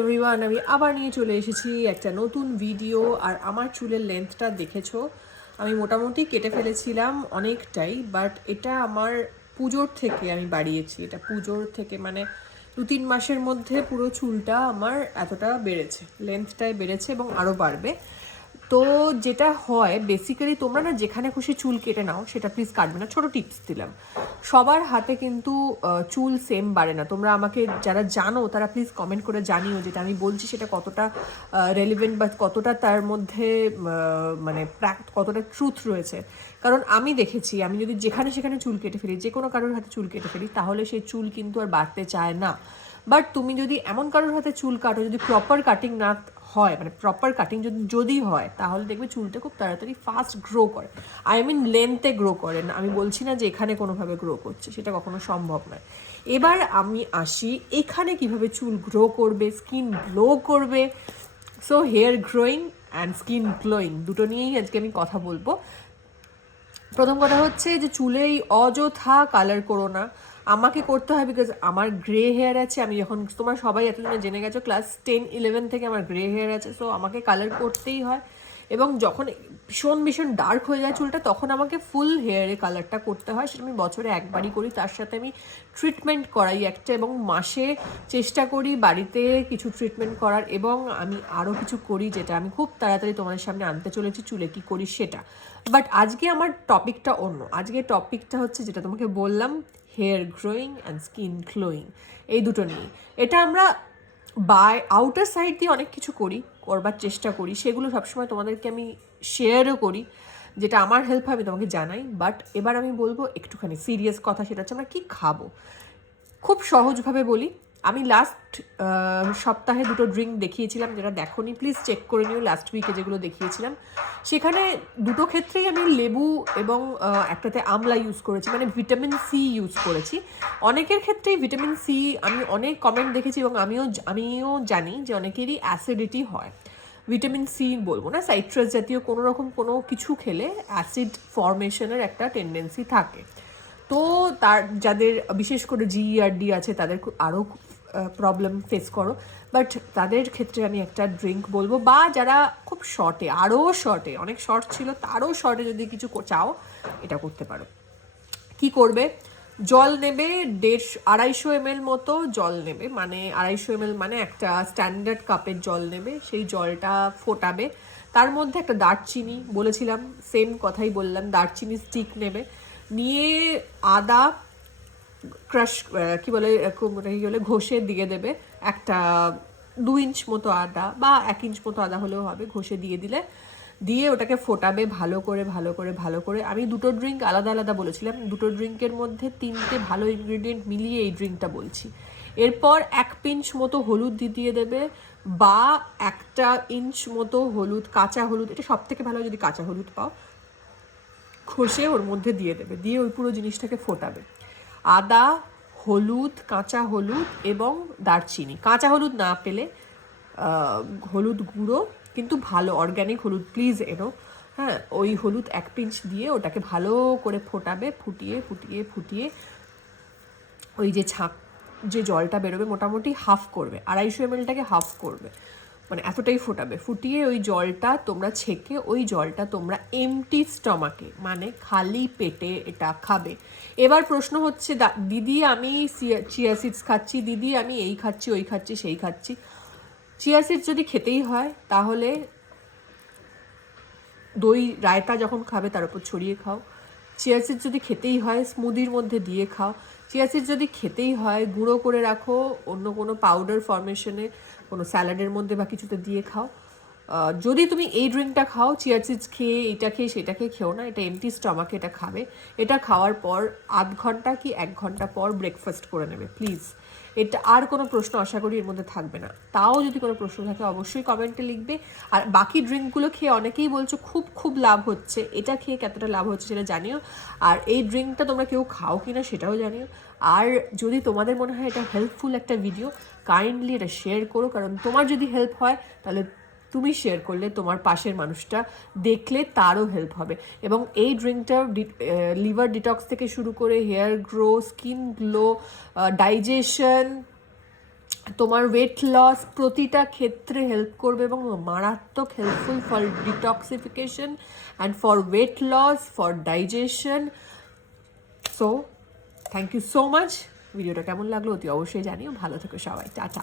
Everyone, আমি আবার নিয়ে চলে এসেছি একটা নতুন ভিডিও। আর আমার চুলের লেন্থটা দেখেছো, আমি মোটামুটি কেটে ফেলেছিলাম অনেকটাই, বাট এটা আমার পুজোর থেকে আমি বাড়িয়েছি। এটা পুজোর থেকে মানে 2-3 মাসের মধ্যে পুরো চুলটা আমার এতটা বেড়েছে, লেন্থটাই বেড়েছে এবং আরও বাড়বে। তো যেটা হয় বেসিক্যালি, তোমরা না যেখানে খুশি চুল কেটে নাও, সেটা প্লিজ কাটবে না। ছোটো টিপস দিলাম, সবার হাতে কিন্তু চুল সেম বাড়ে না। তোমরা আমাকে যারা জানো তারা প্লিজ কমেন্ট করে জানিও যেটা আমি বলছি সেটা কতটা রেলিভেন্ট বা কতটা তার মধ্যে মানে কতটা ট্রুথ রয়েছে। কারণ আমি দেখেছি, আমি যদি যেখানে সেখানে চুল কেটে ফেলি, যে কোনো কারোর হাতে চুল কেটে ফেলি, তাহলে সেই চুল কিন্তু আর বাড়তে চায় না। বাট তুমি যদি এমন কারোর হাতে চুল কাটো, যদি প্রপার কাটিং না হয়, মানে প্রপার কাটিং যদি হয়, তাহলে দেখবে চুলটা খুব তাড়াতাড়ি ফাস্ট গ্রো করে। আই মিন লেন্থে গ্রো করে না। আমি বলছি না যে এখানে কোনোভাবে গ্রো করছে, সেটা কখনো সম্ভব নয়। এবার আমি আসি এখানে কিভাবে চুল গ্রো করবে, স্কিন গ্লো করবে। So here growing and skin glowing দুটো নিয়েই আজকে আমি কথা বলবো। প্রথম কথা হচ্ছে যে চুলে এই অযথা কালার করো না। আমাকে করতে হয় বিকজ আমার গ্রে হেয়ার আছে। আমি যখন, তোমরা সবাই এতদিনে জেনে গেছো, ক্লাস 10-11 থেকে আমার গ্রে হেয়ার আছে। সো আমাকে কালার করতেই হয়। এবং যখন ভীষণ ভীষণ ডার্ক হয়ে যায় চুলটা, তখন আমাকে ফুল হেয়ারে কালারটা করতে হয়। সেটা আমি বছরে একবারই করি। তার সাথে আমি ট্রিটমেন্ট করাই একটা, এবং মাসে চেষ্টা করি বাড়িতে কিছু ট্রিটমেন্ট করার। এবং আমি আরও কিছু করি যেটা আমি খুব তাড়াতাড়ি তোমাদের সামনে আনতে চলেছি, চুলে কী করি সেটা। বাট আজকে আমার টপিকটা অন্য। আজকে টপিকটা হচ্ছে যেটা তোমাকে বললাম, hair growing and skin glowing, এই দুটো নিয়ে। এটা আমরা আউটার সাইড দিয়ে অনেক কিছু করবার চেষ্টা করি, সেগুলো সবসময় তোমাদেরকে আমি শেয়ারও করি, যেটা আমার হেল্প হবে তোমাকে জানাই। বাট এবার আমি বলবো একটুখানি সিরিয়াস কথা, সেটা হচ্ছে আমরা কী খাবো। খুব সহজভাবে বলি, আমি লাস্ট সপ্তাহে দুটো ড্রিঙ্ক দেখিয়েছিলাম, যেটা দেখোনি প্লিজ চেক করে নিও। লাস্ট উইকে যেগুলো দেখিয়েছিলাম, সেখানে দুটো ক্ষেত্রেই আমি লেবু এবং একটাতে আমলা ইউজ করেছি, মানে ভিটামিন সি ইউজ করেছি। অনেকের ক্ষেত্রেই ভিটামিন সি, আমি অনেক কমেন্ট দেখেছি এবং আমিও জানি যে অনেকেরই অ্যাসিডিটি হয়। ভিটামিন সি বলবো না, সাইট্রাস জাতীয় কোনো কিছু খেলে অ্যাসিড ফর্মেশনের একটা টেন্ডেন্সি থাকে। তো তার যাদের বিশেষ করে GERD আছে, তাদের আরও প্রবলেম ফেস করো। বাট তাদের ক্ষেত্রে আমি একটা ড্রিঙ্ক বলবো, বা যারা খুব শর্টে, আরও শর্টে, অনেক শর্ট ছিল তারও শর্টে যদি কিছু চাও, এটা করতে পারো। কি করবে, জল নেবে 250 ml মতো জল নেবে, মানে 250 ml মানে একটা স্ট্যান্ডার্ড কাপের জল নেবে। সেই জলটা ফোটাবে, তার মধ্যে একটা দারচিনি, বলেছিলাম সেম কথাই বললাম, দারচিনি স্টিক নেবে, নিয়ে আদা ক্রাশ কি বলে এরকম ঘষে দিয়ে দেবে। একটা 2 ইঞ্চ মতো আদা বা 1 ইঞ্চ মতো আদা হলেও হবে, ঘষে দিয়ে দিলে, দিয়ে ওটাকে ফোটাবে ভালো করে ভালো করে ভালো করে। আমি দুটো ড্রিঙ্ক আলাদা আলাদা বলেছিলাম, দুটো ড্রিঙ্কের মধ্যে 3টে ভালো ইনগ্রিডিয়েন্ট মিলিয়ে এই ড্রিঙ্কটা বলছি। এরপর 1 পিঞ্চ মতো হলুদ দিয়ে দেবে, বা 1 ইঞ্চ মতো হলুদ, কাঁচা হলুদ, এটা সব থেকে ভালো যদি কাঁচা হলুদ পাও, ঘষে ওর মধ্যে দিয়ে দেবে, দিয়ে ওই পুরো জিনিসটাকে ফোটাবে। আদা, হলুদ, কাঁচা হলুদ এবং দারচিনি, কাঁচা হলুদ না পেলে হলুদ গুঁড়ো, কিন্তু ভালো অর্গ্যানিক হলুদ প্লিজ এনো। হ্যাঁ, ওই হলুদ 1 পিঞ্চ দিয়ে ওটাকে ভালো করে ফোটাবে, ফুটিয়ে ফুটিয়ে ফুটিয়ে ওই যে জলটা বেরোবে, মোটামুটি হাফ করবে, 250 mlটাকে হাফ করবে, মানে এতটাই ফোটাবে। ফুটিয়ে ওই জলটা তোমরা ছেঁকে, ওই জলটা তোমরা এমটি স্টমাকে, মানে খালি পেটে এটা খাবে। এবার প্রশ্ন হচ্ছে, দিদি আমি চিয়া সিডস খাচ্ছি, দিদি আমি এই খাচ্ছি, ওই খাচ্ছি, সেই খাচ্ছি। চিয়া সিডস যদি খেতেই হয়, তাহলে দই রায়তা যখন খাবে তার উপর ছড়িয়ে খাও। চিয়া সিডস যদি খেতেই হয়, স্মুদির মধ্যে দিয়ে খাও। চিয়া সিডস যদি খেতেই হয়, গুঁড়ো করে রাখো অন্য কোনো পাউডার ফরমেশনে, কোনো স্যালাডের মধ্যে বা কিছুতে দিয়ে খাও। যদি তুমি এই ড্রিঙ্কটা খাও, চিয়া সিডস খেয়ে এটা খেয়ে সেটা খেয়ে খেও না, এটা এমটি স্টমাকে এটা খাবে। এটা খাওয়ার পর 1/2 ঘন্টা কি 1 ঘন্টা পর ব্রেকফাস্ট করে নেবে প্লিজ। এটা আর কোনো প্রশ্ন আশা করি এর মধ্যে থাকবে না। তাও যদি কোনো প্রশ্ন থাকে অবশ্যই কমেন্টে লিখবে। আর বাকি ড্রিঙ্কগুলো খেয়ে অনেকেই বলছো খুব খুব লাভ হচ্ছে, এটা খেয়ে কতটা লাভ হচ্ছে সেটা জানিও। আর এই ড্রিঙ্কটা তোমরা কেউ খাও কি না সেটাও জানিও। আর যদি তোমাদের মনে হয় এটা হেল্পফুল একটা ভিডিও, কাইন্ডলি এটা শেয়ার করো, কারণ তোমার যদি হেল্প হয় তাহলে তুমি শেয়ার করলে তোমার পাশের মানুষটা দেখলে তারও হেল্প হবে। এবং এই ড্রিঙ্কটা লিভার ডিটক্স থেকে শুরু করে hair grow, skin glow, digestion, তোমার ওয়েট লস প্রতিটা ক্ষেত্রে হেল্প করবে এবং মারাত্মক helpful for detoxification and for weight loss, for digestion. So thank you so much. ভিডিওটা কেমন লাগলো অতি অবশ্যই জানিও। ভালো থেকো সবাই, টাটা।